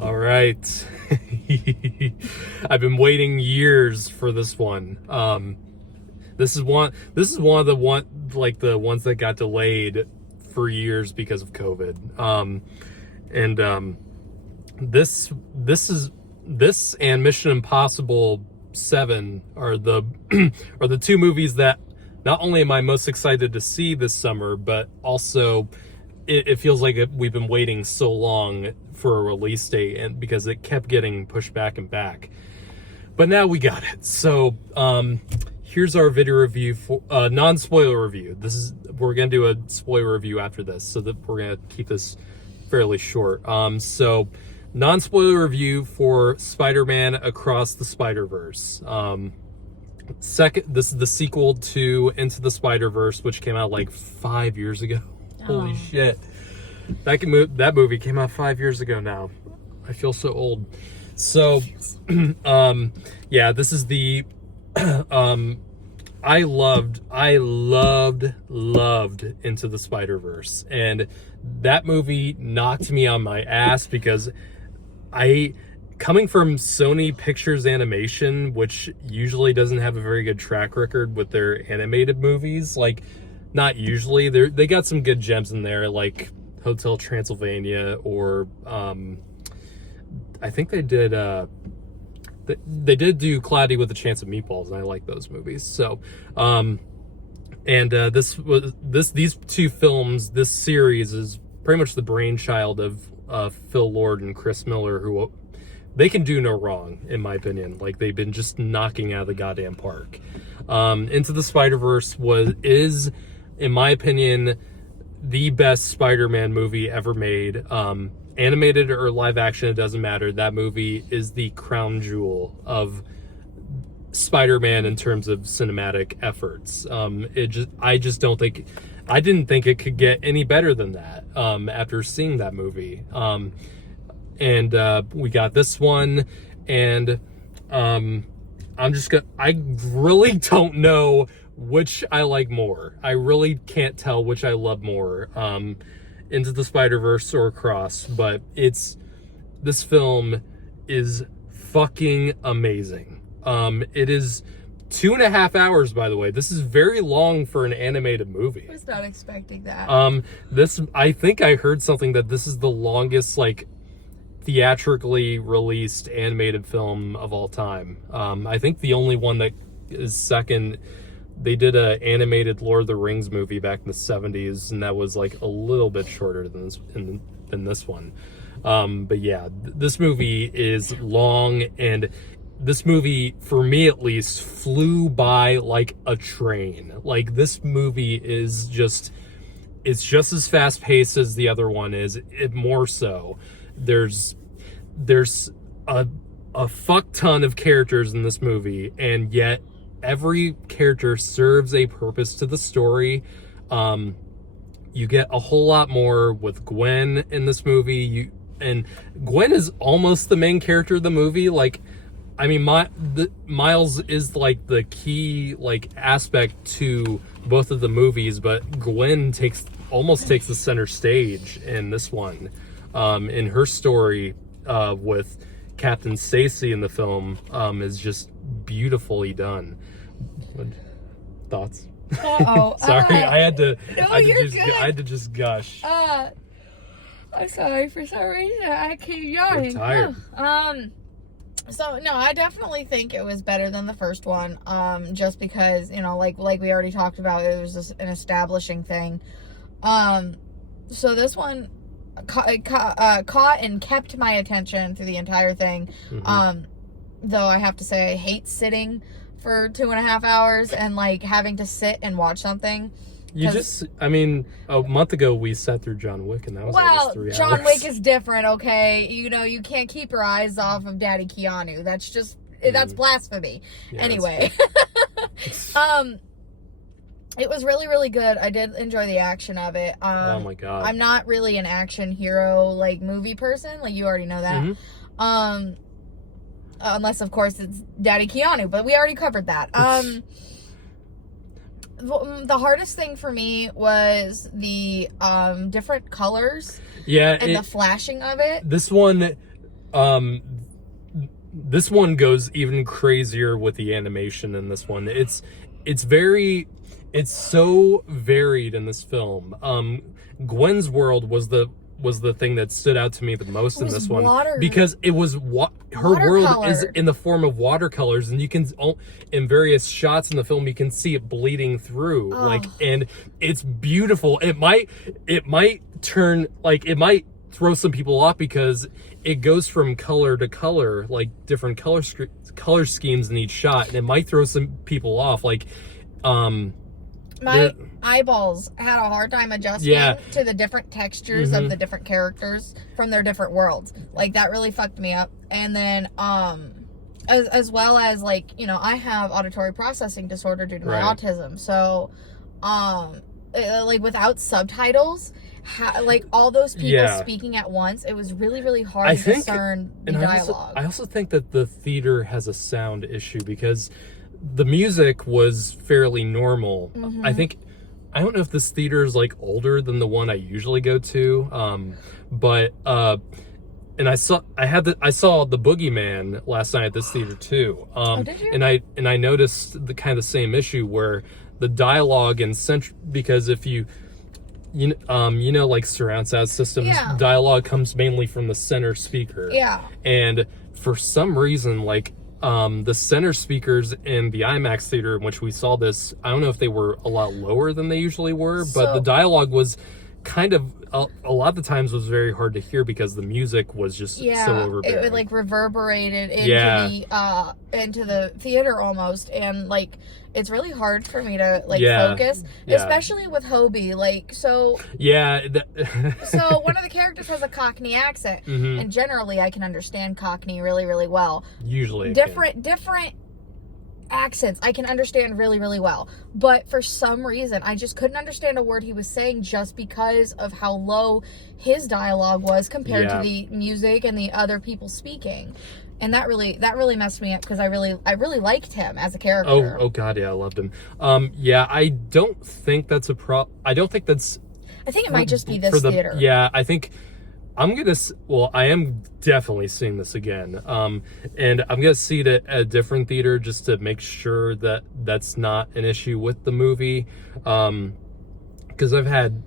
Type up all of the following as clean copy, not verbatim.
All right. I've been waiting years for this one. This is one of the ones that got delayed for years because of COVID. This and Mission Impossible 7 are the are the two movies that not only am I most excited to see this summer, but also it feels like we've been waiting so long for a release date, and because it kept getting pushed back and back. But now we got it. So here's our video review for non-spoiler review. We're gonna do a spoiler review after this, so that we're gonna keep this fairly short. So non-spoiler review for Spider-Man Across the Spider-Verse. This is the sequel to Into the Spider-Verse, which came out like 5 years ago. Holy shit. That movie came out 5 years ago now. I feel so old. So, yeah, this is the, I loved Into the Spider-Verse. And that movie knocked me on my ass because coming from Sony Pictures Animation, which usually doesn't have a very good track record with their animated movies, like, not usually, they got some good gems in there, like Hotel Transylvania, or I think they did do Cloudy with a Chance of Meatballs, and I like those movies. So these two films, this series is pretty much the brainchild of Phil Lord and Chris Miller, who they can do no wrong, in my opinion. Like, they've been just knocking out of the goddamn park. Into the Spider-Verse is, in my opinion, the best Spider-Man movie ever made. Animated or live action, it doesn't matter. That movie is the crown jewel of Spider-Man in terms of cinematic efforts. I didn't think it could get any better than that after seeing that movie. We got this one, and I really don't know which I like more. I really can't tell which I love more, Into the Spider-Verse or Across, but this film is fucking amazing. It is 2.5 hours, by the way. This is very long for an animated movie. I was not expecting that. I think I heard something that this is the longest, like, theatrically released animated film of all time. I think the only one that is second, they did a animated Lord of the Rings movie back in the 70s, and that was like a little bit shorter than this one. But yeah, this movie is long, and this movie, for me at least, flew by like a train. Like, this movie it's just as fast paced as the other one is, more so. There's a fuck ton of characters in this movie, and yet every character serves a purpose to the story. You get a whole lot more with Gwen in this movie. And Gwen is almost the main character of the movie. Like, I mean, Miles is like the key like aspect to both of the movies, but Gwen almost takes the center stage in this one. In her story with Captain Stacy in the film is just beautifully done. Thoughts? Sorry, I had to just gush. I'm sorry, for some reason I keep yawning. You're tired. So no, I definitely think it was better than the first one. Just because, you know, like we already talked about, it was just an establishing thing. So this one caught and kept my attention through the entire thing. Mm-hmm. Though I have to say, I hate sitting for 2.5 hours and like having to sit and watch something. A month ago we sat through John Wick, and that was almost 3 hours. John Wick is different, okay? You know, you can't keep your eyes off of Daddy Keanu. That's just, that's blasphemy. Yeah, anyway. It was really, really good. I did enjoy the action of it. Oh my God. I'm not really an action hero, like, movie person. Like, you already know that. Mm-hmm. Unless, of course, it's Daddy Keanu, but we already covered that. The hardest thing for me was the different colors. Yeah. And the flashing of it. This one, This one goes even crazier with the animation in this one. It's so varied in this film. Gwen's world was the thing that stood out to me the most in this one, because it was her world is in the form of watercolors, and you can in various shots in the film you can see it bleeding through, and it's beautiful. It might turn, it might throw some people off because it goes from color to color, like different color schemes in each shot, and it might throw some people off. My eyeballs had a hard time adjusting to the different textures of the different characters from their different worlds. Like, that really fucked me up. And then, as well as, I have auditory processing disorder due to my autism. So, without subtitles, all those people speaking at once, it was really, really hard to discern the dialogue. I also think that the theater has a sound issue because the music was fairly normal. I don't know if this theater is older than the one I usually go to, and I saw the Boogeyman last night at this theater too. Did you? And I noticed the kind of same issue where the dialogue and because if surround sound systems, dialogue comes mainly from the center speaker. Yeah. And for some reason, the center speakers in the IMAX theater in which we saw this, I don't know if they were a lot lower than they usually were, but the dialogue was kind of a lot of the times was very hard to hear because the music was just so overbearing. It reverberated into the theater almost, and it's really hard for me to focus, especially with Hobie. So one of the characters has a Cockney accent, and generally I can understand Cockney really, really well. Usually different accents I can understand really, really well, but for some reason I just couldn't understand a word he was saying just because of how low his dialogue was compared to the music and the other people speaking. And that really messed me up because I really liked him as a character. Oh god, yeah, I loved him. I don't think that's I think it might just be this theater. Yeah, I think I am definitely seeing this again. And I'm gonna see it at a different theater just to make sure that that's not an issue with the movie. Because I've had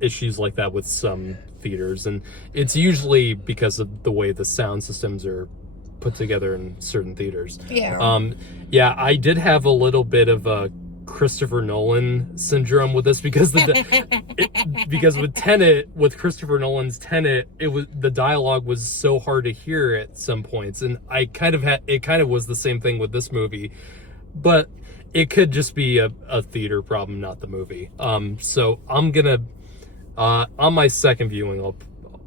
issues like that with some theaters, and it's usually because of the way the sound systems are put together in certain theaters. I did have a little bit of a Christopher Nolan syndrome with this because because with Christopher Nolan's Tenet, the dialogue was so hard to hear at some points, and it kind of was the same thing with this movie, but it could just be a theater problem, not the movie. So I'm gonna on my second viewing,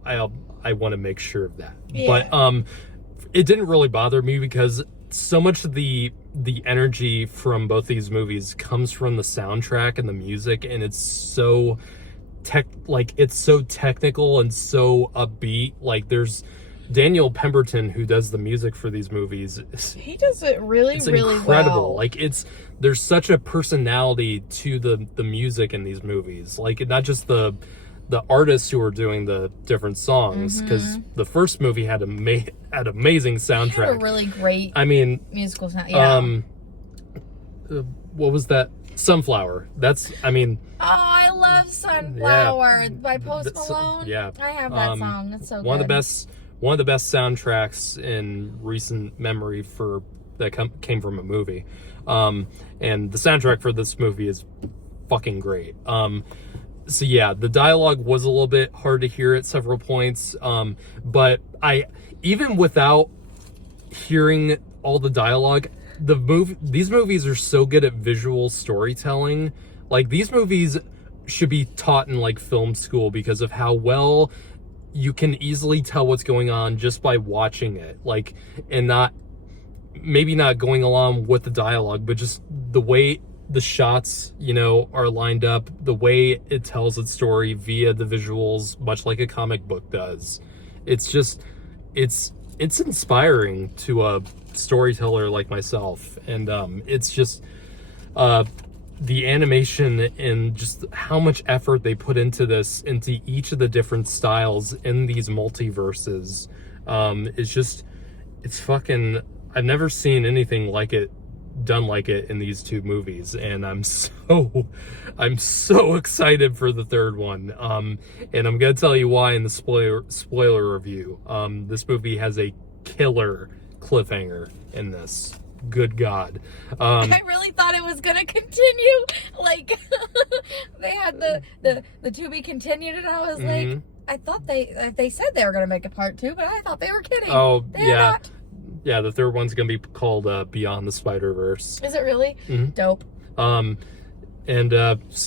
I want to make sure of that. But it didn't really bother me because so much of the energy from both these movies comes from the soundtrack and the music, and it's so it's so technical and so upbeat. There's Daniel Pemberton, who does the music for these movies. He does it really, really incredible. well. There's such a personality to the music in these movies. Not just the artists who are doing the different songs, because the first movie had amazing soundtrack. It had a really great musical sound. What was that? Sunflower. I love Sunflower by Post Malone. I have that song. It's so good. One of the best soundtracks in recent memory that came from a movie. And the soundtrack for this movie is fucking great. So the dialogue was a little bit hard to hear at several points, but even without hearing all the dialogue, these movies are so good at visual storytelling. These movies should be taught in film school because of how well you can easily tell what's going on just by watching it, and not going along with the dialogue, but just the way the shots, are lined up, the way it tells its story via the visuals, much like a comic book does. It's just, it's inspiring to a storyteller like myself. And it's just, the animation and just how much effort they put into each of the different styles in these multiverses. It's fucking, I've never seen anything like it done like it in these two movies, and I'm so excited for the third one. And I'm gonna tell you why in the spoiler review. This movie has a killer cliffhanger in this. Good God. I really thought it was gonna continue. Like they had the to be continued, and I was like, I thought they said they were gonna make a part 2, but I thought they were kidding. Oh, they yeah. are not. Yeah, the third one's gonna be called Beyond the Spider-Verse. Is it really? Dope. So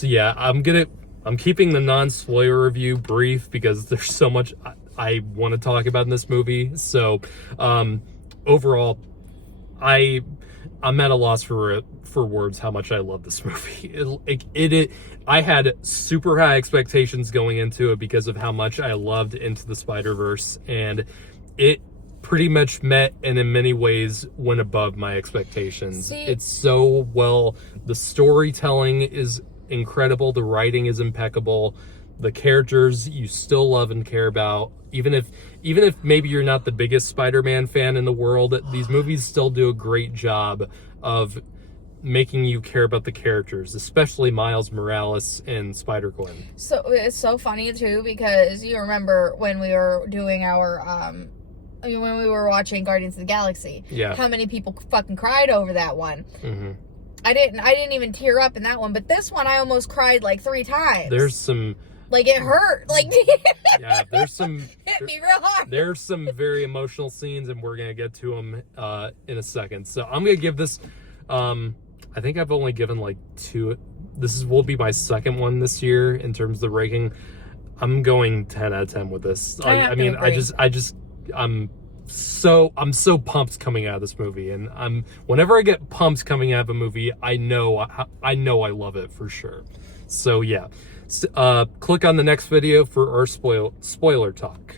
yeah, I'm keeping the non-spoiler review brief because there's so much I want to talk about in this movie. So, overall, I'm at a loss for words how much I love this movie. I had super high expectations going into it because of how much I loved Into the Spider-Verse, and it pretty much met and in many ways went above my expectations. It's so well, the storytelling is incredible, the writing is impeccable, the characters you still love and care about, even if maybe you're not the biggest Spider-Man fan in the world. These movies still do a great job of making you care about the characters, especially Miles Morales and Spider-Gwen. So it's so funny too, because you remember when we were doing our when we were watching Guardians of the Galaxy, how many people fucking cried over that one. I didn't even tear up in that one, but this one I almost cried like 3 times. There's some, like, it hurt, like yeah, there's some hit me real hard. There's some very emotional scenes, and we're gonna get to them in a second. So I'm gonna give this, I think I've only given like 2. Will be my second one this year in terms of the ranking. I'm going 10 out of 10 with this. I'm so pumped coming out of this movie, and whenever I get pumped coming out of a movie, I know I love it for sure. So yeah, click on the next video for our spoiler talk.